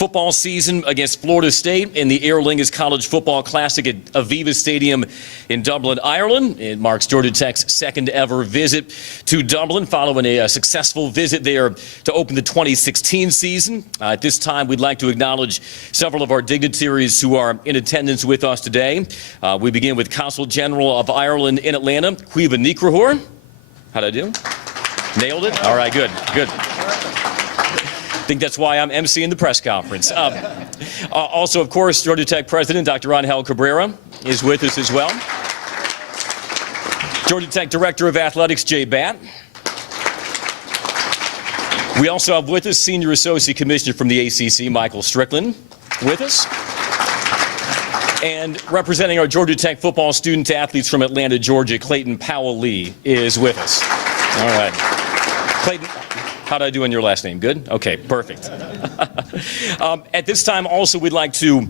Football season against Florida State in the Lingus College Football Classic at Aviva Stadium in Dublin, Ireland. It marks Georgia Tech's second ever visit to Dublin following a successful visit there to open the 2016 season. At this time, we'd like to acknowledge several of our dignitaries who are in attendance with us today. We begin with Consul General of Ireland in Atlanta, Cuiva Nikrahor. How'd I do? Nailed it? All right, good, good. I think that's why I'm emceeing the press conference. Also, of course, Georgia Tech President Dr. Angel Cabrera is with us as well. Georgia Tech Director of Athletics, Jay Batt. We also have with us Senior Associate Commissioner from the ACC, Michael Strickland, with us. And representing our Georgia Tech football student athletes from Atlanta, Georgia, Clayton Powell-Lee is with us. All right. Clayton, how did I do on your last name? Good? Okay, perfect. At this time, also, we'd like to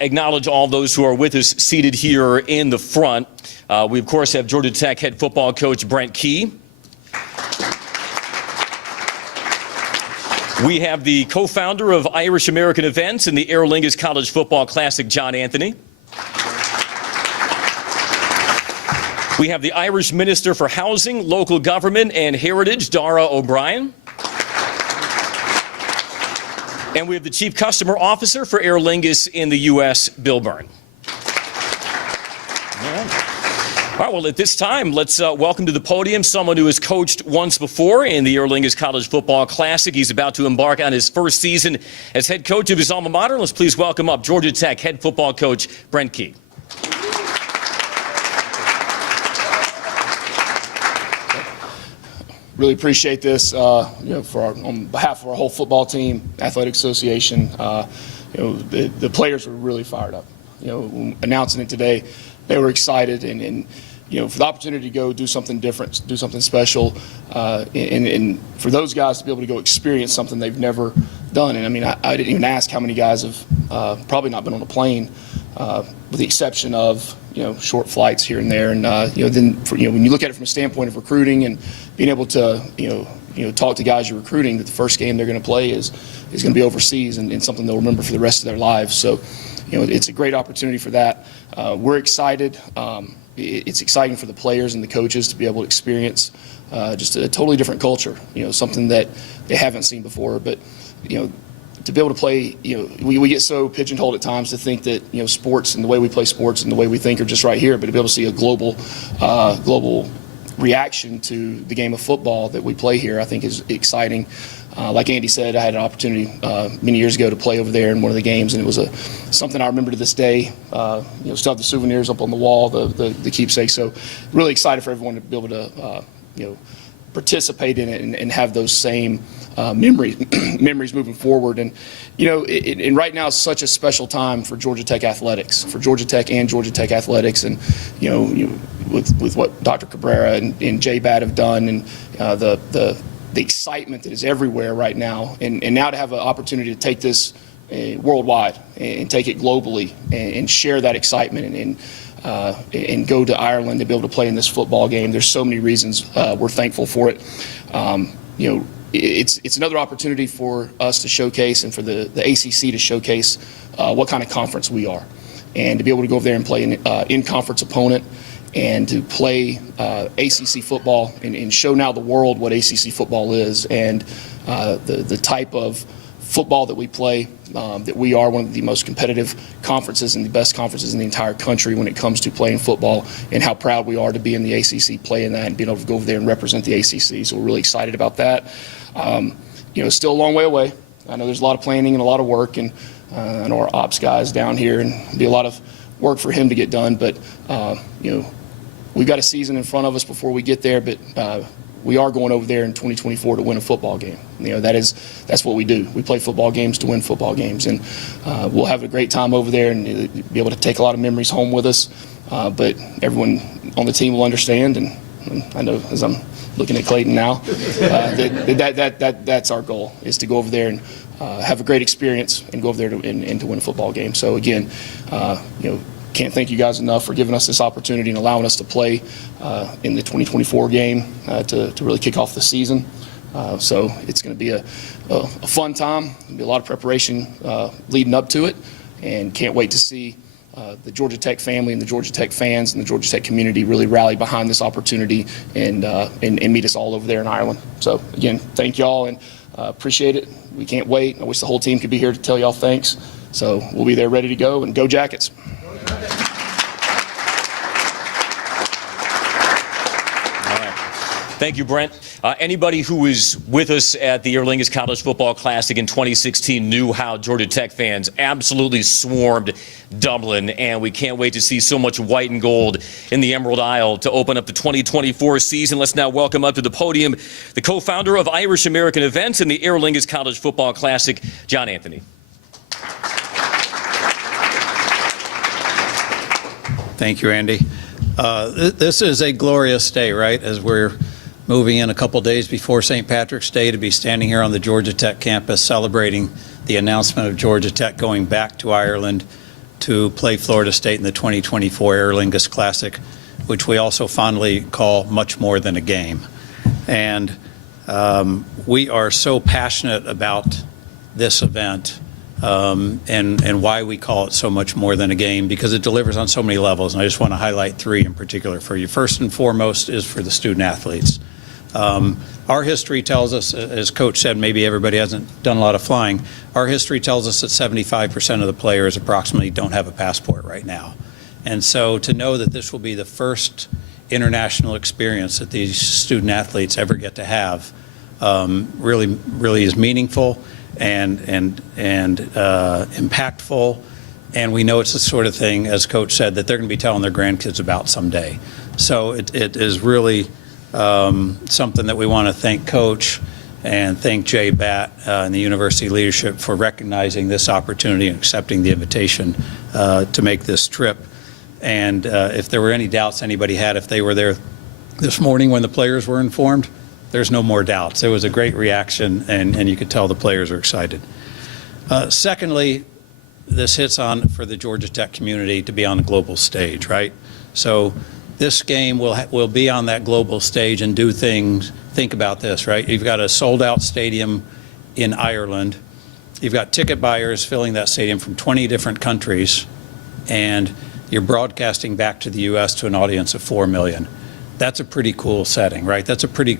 acknowledge all those who are with us seated here in the front. We, of course, have Georgia Tech head football coach Brent Key. We have the co-founder of Irish American Events and the Lingus College Football Classic, John Anthony. We have the Irish Minister for Housing, Local Government, and Heritage, Dara O'Brien. And we have the Chief Customer Officer for Lingus in the U.S., Bill Byrne. All right, well, at this time, let's welcome to the podium someone who has coached once before in the Lingus College Football Classic. He's about to embark on his first season as head coach of his alma mater. Let's please welcome up Georgia Tech head football coach Brent Key. Really appreciate this, on behalf of our whole football team, Athletic Association. The players were really fired up. Announcing it today, they were excited, and for the opportunity to go do something different, do something special, and for those guys to be able to go experience something they've never done. And I mean, I didn't even ask how many guys have probably not been on a plane, with the exception of short flights here and there. And then when you look at it from a standpoint of recruiting and being able to talk to guys you're recruiting, that the first game they're going to play is going to be overseas and something they'll remember for the rest of their lives. So it's a great opportunity for that. We're excited. It's exciting for the players and the coaches to be able to experience just a totally different culture. Something that they haven't seen before. But to be able to play, we get so pigeonholed at times to think that sports and the way we play sports and the way we think are just right here. But to be able to see a global reaction to the game of football that we play here, I think is exciting. Like Andy said, I had an opportunity many years ago to play over there in one of the games, and it was something I remember to this day. Still have the souvenirs up on the wall, the keepsake. So really excited for everyone to be able to participate in it and have those same memories moving forward. And and right now is such a special time for Georgia Tech athletics, for Georgia Tech and Georgia Tech athletics, and with what Dr. Cabrera and Jay Batt have done, and the excitement that is everywhere right now, and now to have an opportunity to take this worldwide and take it globally and share that excitement and go to Ireland to be able to play in this football game. There's so many reasons we're thankful for it. It's another opportunity for us to showcase and for the ACC to showcase what kind of conference we are, and to be able to go over there and play an in-conference opponent and to play ACC football and show now the world what ACC football is, and the type of football that we play, that we are one of the most competitive conferences and the best conferences in the entire country when it comes to playing football, and how proud we are to be in the ACC playing that and being able to go over there and represent the ACC. So we're really excited about that. Still a long way away. I know there's a lot of planning and a lot of work, and I know our ops guys down here, and it'll be a lot of work for him to get done, but we've got a season in front of us before we get there, but we are going over there in 2024 to win a football game. That's what we do. We play football games to win football games, and we'll have a great time over there and be able to take a lot of memories home with us. But everyone on the team will understand, and I know as I'm looking at Clayton now, that's our goal, is to go over there and have a great experience and go over there to win a football game. So again, can't thank you guys enough for giving us this opportunity and allowing us to play in the 2024 game to really kick off the season. So it's going to be a fun time. There'll be a lot of preparation leading up to it, and can't wait to see the Georgia Tech family and the Georgia Tech fans and the Georgia Tech community really rally behind this opportunity and meet us all over there in Ireland. So again, thank y'all, and appreciate it. We can't wait. I wish the whole team could be here to tell y'all thanks. So we'll be there ready to go, and go Jackets. Thank you, Brent. Anybody who was with us at the Aer Lingus College Football Classic in 2016 knew how Georgia Tech fans absolutely swarmed Dublin, and we can't wait to see so much white and gold in the Emerald Isle to open up the 2024 season. Let's now welcome up to the podium the co-founder of Irish American Events and the Aer Lingus College Football Classic, John Anthony. Thank you, Andy. This is a glorious day, right, as we're moving in a couple days before St. Patrick's Day to be standing here on the Georgia Tech campus celebrating the announcement of Georgia Tech going back to Ireland to play Florida State in the 2024 Aer Lingus Classic, which we also fondly call much more than a game. And we are so passionate about this event and why we call it so much more than a game, because it delivers on so many levels. And I just want to highlight three in particular for you. First and foremost is for the student athletes. Our history tells us, as Coach said, maybe everybody hasn't done a lot of flying. Our history tells us that 75% of the players approximately don't have a passport right now. And so to know that this will be the first international experience that these student athletes ever get to have really is meaningful and impactful. And we know it's the sort of thing, as Coach said, that they're going to be telling their grandkids about someday. So it is really something that we want to thank Coach and thank Jay Batt and the university leadership for recognizing this opportunity and accepting the invitation to make this trip. And if there were any doubts anybody had if they were there this morning when the players were informed, there's no more doubts. It was a great reaction, and you could tell the players are excited. Secondly, this hits on for the Georgia Tech community to be on the global stage, right? So this game will be on that global stage and do things. Think about this, right? You've got a sold-out stadium in Ireland. You've got ticket buyers filling that stadium from 20 different countries, and you're broadcasting back to the U.S. to an audience of 4 million. That's a pretty cool setting, right? That's a pretty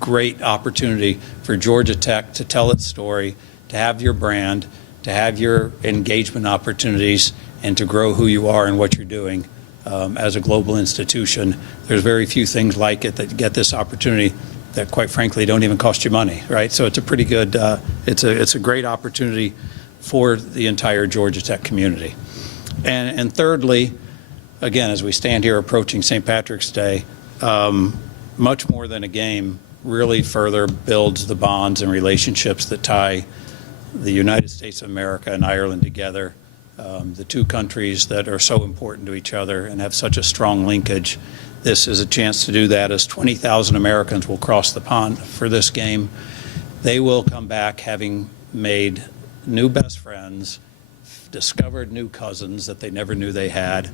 great opportunity for Georgia Tech to tell its story, to have your brand, to have your engagement opportunities, and to grow who you are and what you're doing. As a global institution, there's very few things like it that get this opportunity that, quite frankly, don't even cost you money, right? So it's a pretty good, it's a great opportunity for the entire Georgia Tech community. And thirdly, again, as we stand here approaching St. Patrick's Day, much more than a game really further builds the bonds and relationships that tie the United States of America and Ireland together. The two countries that are so important to each other and have such a strong linkage. This is a chance to do that, as 20,000 Americans will cross the pond for this game. They will come back having made new best friends, discovered new cousins that they never knew they had.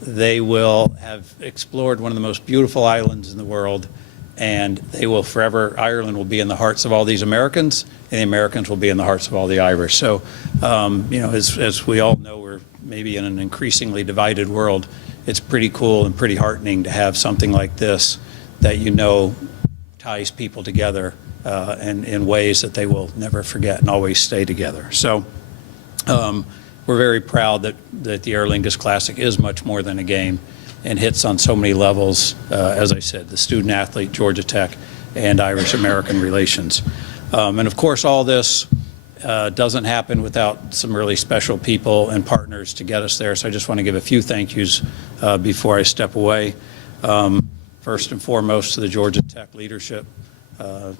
They will have explored one of the most beautiful islands in the world, and they will forever, Ireland will be in the hearts of all these Americans, and the Americans will be in the hearts of all the Irish. So, as we all know, we're maybe in an increasingly divided world. It's pretty cool and pretty heartening to have something like this that ties people together and in ways that they will never forget and always stay together. So we're very proud that the Aer Lingus Classic is much more than a game and hits on so many levels, as I said, the student athlete, Georgia Tech, and Irish-American relations. And of course, all this doesn't happen without some really special people and partners to get us there. So I just want to give a few thank yous before I step away. First and foremost to the Georgia Tech leadership,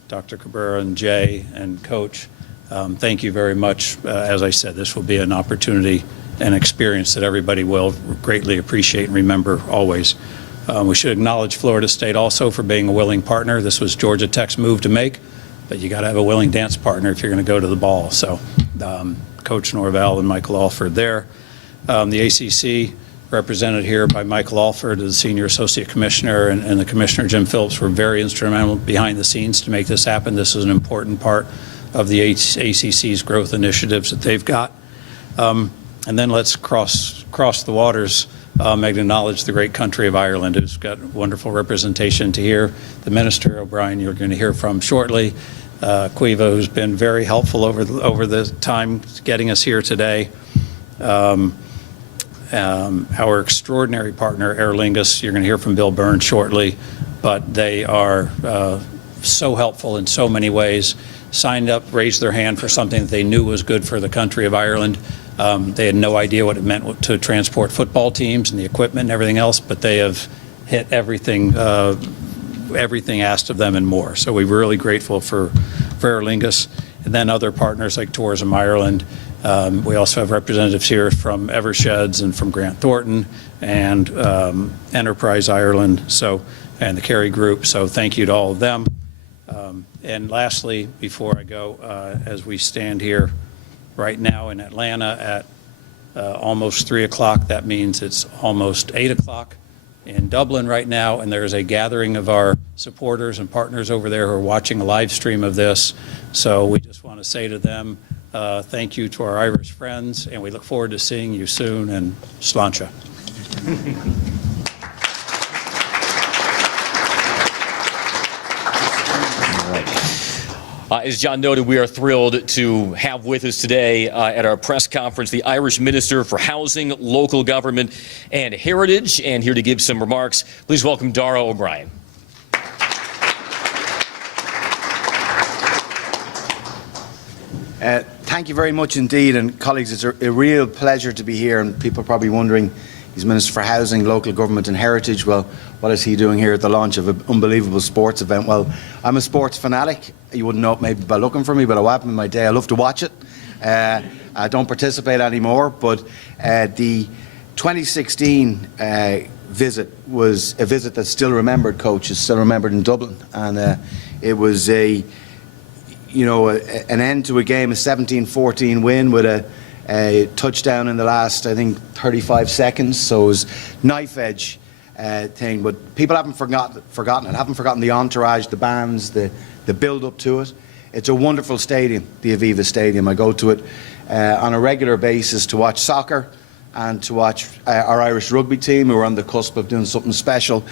Dr. Cabrera and Jay and Coach. Thank you very much. As I said, this will be an opportunity and experience that everybody will greatly appreciate and remember always. We should acknowledge Florida State also for being a willing partner. This was Georgia Tech's move to make, but you got to have a willing dance partner if you're going to go to the ball. So Coach Norvell and Michael Alford there. The ACC represented here by Michael Alford, the Senior Associate Commissioner, and the Commissioner Jim Phillips were very instrumental behind the scenes to make this happen. This is an important part of the ACC's growth initiatives that they've got. And then let's cross the waters and acknowledge the great country of Ireland, who's got wonderful representation to hear. The Minister, O'Brien, you're going to hear from shortly. Caoimhe, who's been very helpful over the time getting us here today. Our extraordinary partner, Aer Lingus, you're going to hear from Bill Byrne shortly, but they are so helpful in so many ways. Signed up, raised their hand for something that they knew was good for the country of Ireland. They had no idea what it meant to transport football teams and the equipment and everything else, but they have hit everything asked of them and more. So we're really grateful for Aer Lingus, and then other partners like Tourism Ireland. We also have representatives here from Eversheds and from Grant Thornton and Enterprise Ireland, and the Kerry Group. So thank you to all of them. And lastly, before I go, as we stand here right now in Atlanta at almost 3 o'clock, that means it's almost 8 o'clock in Dublin right now, and there's a gathering of our supporters and partners over there who are watching a live stream of this. So we just want to say to them, thank you to our Irish friends, and we look forward to seeing you soon, and sláinte. As John noted, we are thrilled to have with us today at our press conference the Irish Minister for Housing, Local Government and Heritage. And here to give some remarks, please welcome Dara O'Brien. Thank you very much indeed. And colleagues, it's a real pleasure to be here. And people are probably wondering, he's Minister for Housing, Local Government and Heritage. Well, what is he doing here at the launch of an unbelievable sports event? Well, I'm a sports fanatic. You wouldn't know it maybe by looking for me, but I have in my day. I love to watch it. I don't participate anymore, but the 2016 visit was a visit that's still remembered, Coach. It's still remembered in Dublin. And it was an end to a game, a 17-14 win with a touchdown in the last, I think, 35 seconds. So it was knife edge thing. But people haven't forgotten it. Haven't forgotten the entourage, the bands, the build up to it. It's a wonderful stadium, the Aviva Stadium. I go to it on a regular basis to watch soccer and to watch our Irish rugby team, who are on the cusp of doing something special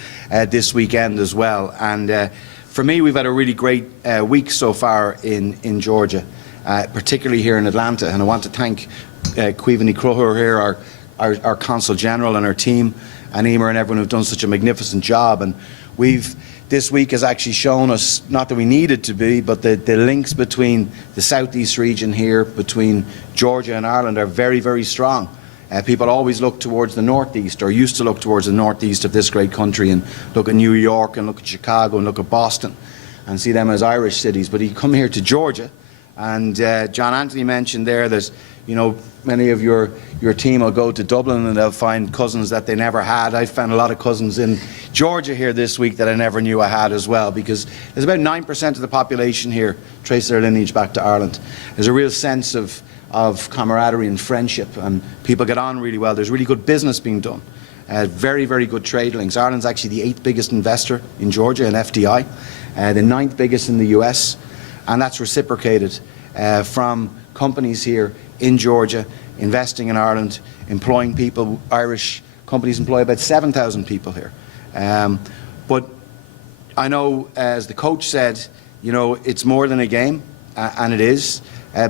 this weekend as well. And for me, we've had a really great week so far in Georgia, particularly here in Atlanta. And I want to thank Caoimhe Cruther here, our Consul General, and our team, and Emer and everyone who've done such a magnificent job. And this week has actually shown us, not that we needed to be, but the links between the southeast region here, between Georgia and Ireland, are very, very strong. People always look towards the northeast, or used to look towards the northeast of this great country, and look at New York and look at Chicago and look at Boston and see them as Irish cities. But you come here to Georgia, and John Anthony mentioned there that, many of your team will go to Dublin and they'll find cousins that they never had. I found a lot of cousins in Georgia here this week that I never knew I had as well, because there's about 9% of the population here trace their lineage back to Ireland. There's a real sense of camaraderie and friendship, and people get on really well. There's really good business being done. Very, very good trade links. Ireland's actually the 8th biggest investor in Georgia in FDI, the 9th biggest in the US, and that's reciprocated from companies here in Georgia, investing in Ireland, employing people. Irish companies employ about 7,000 people here. But I know, as the coach said, it's more than a game, and it is,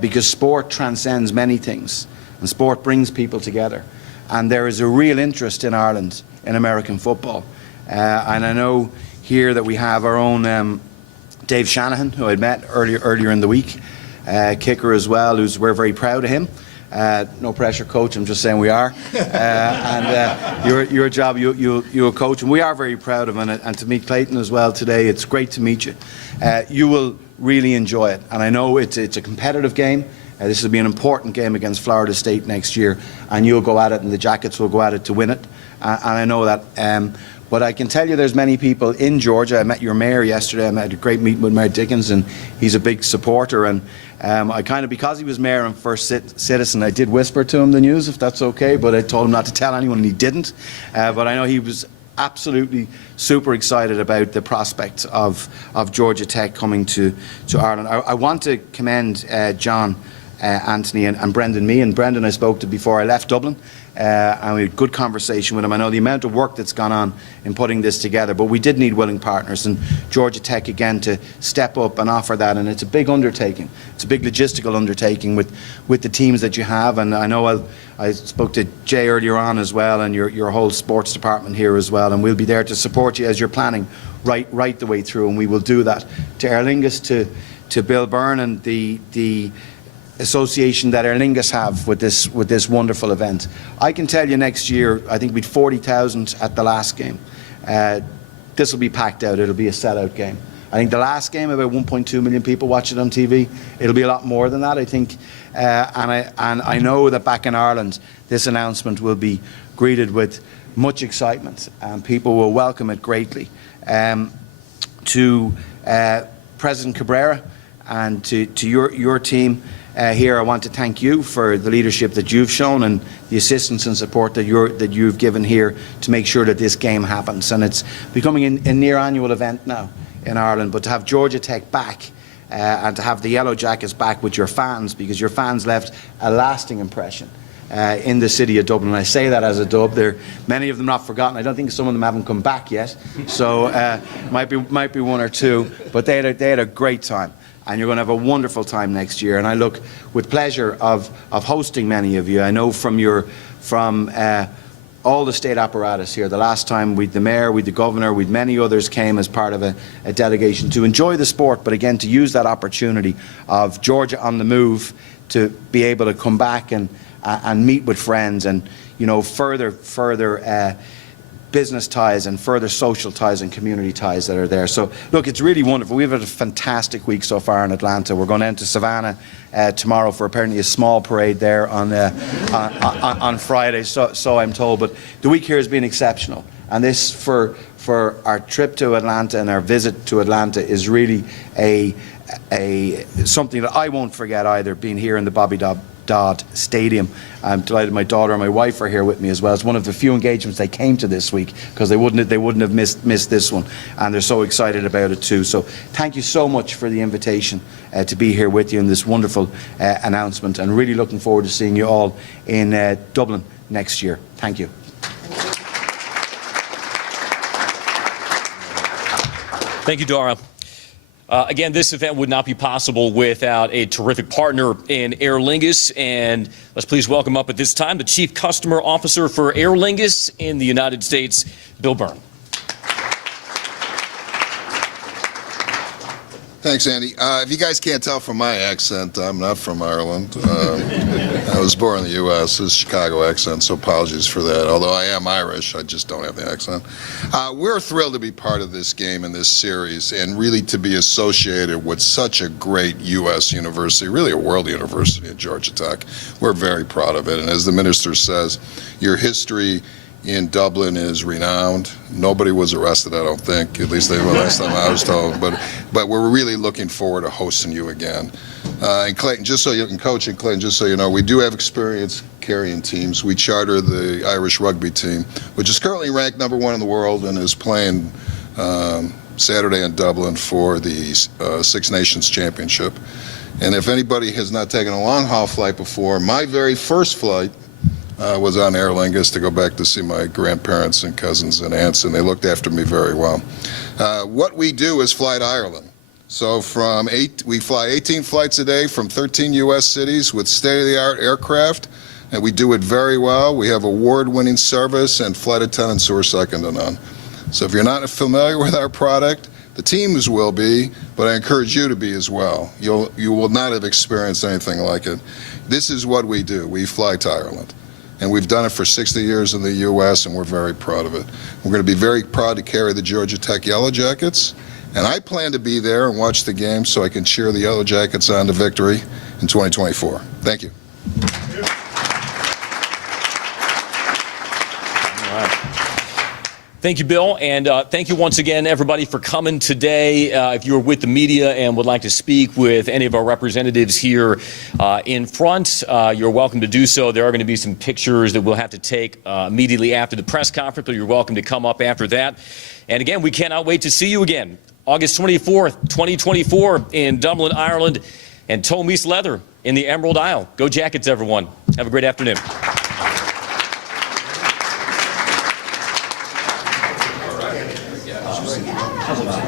because sport transcends many things, and sport brings people together. And there is a real interest in Ireland in American football. And I know here that we have our own Dave Shanahan, who I'd met earlier in the week, kicker as well, we're very proud of him. No pressure, Coach, I'm just saying we are. And your job, you're a coach, and we are very proud of him. And to meet Clayton as well today, it's great to meet you. You will really enjoy it. And I know it's a competitive game. This will be an important game against Florida State next year, and you'll go at it, and the Jackets will go at it to win it. And I know that. But I can tell you there's many people in Georgia. I met your mayor yesterday. I had a great meeting with Mayor Dickens, and he's a big supporter. And I kind of, because he was mayor and first citizen, I did whisper to him the news, if that's okay, but I told him not to tell anyone, and he didn't. But I know he was absolutely super excited about the prospect of Georgia Tech coming to Ireland. I want to commend John, Anthony and Brendan Me. And Brendan I spoke to before I left Dublin, and we had a good conversation with him. I know the amount of work that's gone on in putting this together, but we did need willing partners, and Georgia Tech again to step up and offer that. And it's a big undertaking. It's a big logistical undertaking with the teams that you have. And I know I spoke to Jay earlier on as well, and your whole sports department here as well, and we'll be there to support you as you're planning right the way through, and we will do that. To Aer Lingus, to Bill Byrne and the association that Aer Lingus have with this wonderful event. I can tell you next year, I think we had 40,000 at the last game. This will be packed out. It'll be a sellout game. I think the last game, about 1.2 million people watched it on TV. It'll be a lot more than that, I think. And I know that back in Ireland, this announcement will be greeted with much excitement, and people will welcome it greatly. To President Cabrera and to your team, here, I want to thank you for the leadership that you've shown and the assistance and support that you've given here to make sure that this game happens. And it's becoming a near annual event now in Ireland. But to have Georgia Tech back and to have the Yellowjackets back with your fans, because your fans left a lasting impression in the city of Dublin. I say that as a Dub. There, many of them not forgotten. I don't think some of them haven't come back yet. So might be one or two. But they had a great time. And you're going to have a wonderful time next year. And I look with pleasure of hosting many of you. I know from all the state apparatus here. The last time the mayor, the governor, many others came as part of a delegation to enjoy the sport, but again to use that opportunity of Georgia on the move to be able to come back and meet with friends and further business ties and further social ties and community ties that are there. So look, it's really wonderful. We've had a fantastic week so far in Atlanta. We're going into Savannah tomorrow for apparently a small parade there on Friday, so I'm told. But the week here has been exceptional, and this for our trip to Atlanta and our visit to Atlanta is really something that I won't forget either, being here in the Bobby Dodd Stadium. I'm delighted my daughter and my wife are here with me as well. It's one of the few engagements they came to this week, because they wouldn't have missed this one, and they're so excited about it too. So thank you so much for the invitation to be here with you in this wonderful announcement, and really looking forward to seeing you all in Dublin next year. Thank you. Thank you, Dara. Again, this event would not be possible without a terrific partner in Aer Lingus. And let's please welcome up at this time the Chief Customer Officer for Aer Lingus in the United States, Bill Byrne. Thanks, Andy. If you guys can't tell from my accent, I'm not from Ireland. I was born in the U.S. It's a Chicago accent, so apologies for that. Although I am Irish, I just don't have the accent. We're thrilled to be part of this game and this series, and really to be associated with such a great U.S. university, really a world university at Georgia Tech. We're very proud of it. And as the minister says, your history in Dublin is renowned. Nobody was arrested, I don't think, at least the last time I was told. But we're really looking forward to hosting you again. And Clayton, just so you can coach, and Clayton, just so you know, we do have experience carrying teams. We charter the Irish rugby team, which is currently ranked #1 in the world and is playing Saturday in Dublin for the Six Nations Championship. And if anybody has not taken a long-haul flight before, my very first flight was on Aer Lingus to go back to see my grandparents and cousins and aunts, and they looked after me very well. What we do is fly to Ireland. So we fly 18 flights a day from 13 U.S. cities with state-of-the-art aircraft, and we do it very well. We have award-winning service, and flight attendants who are second to none. So if you're not familiar with our product, the teams will be, but I encourage you to be as well. You will not have experienced anything like it. This is what we do. We fly to Ireland. And we've done it for 60 years in the U.S., and we're very proud of it. We're going to be very proud to carry the Georgia Tech Yellowjackets, and I plan to be there and watch the game so I can cheer the Yellowjackets on to victory in 2024. Thank you. Thank you, Bill, and thank you once again, everybody, for coming today. If you're with the media and would like to speak with any of our representatives here in front, you're welcome to do so. There are going to be some pictures that we'll have to take immediately after the press conference, but you're welcome to come up after that. And again, we cannot wait to see you again, August 24th, 2024 in Dublin, Ireland, and Tome's Leather in the Emerald Isle. Go Jackets, everyone. Have a great afternoon.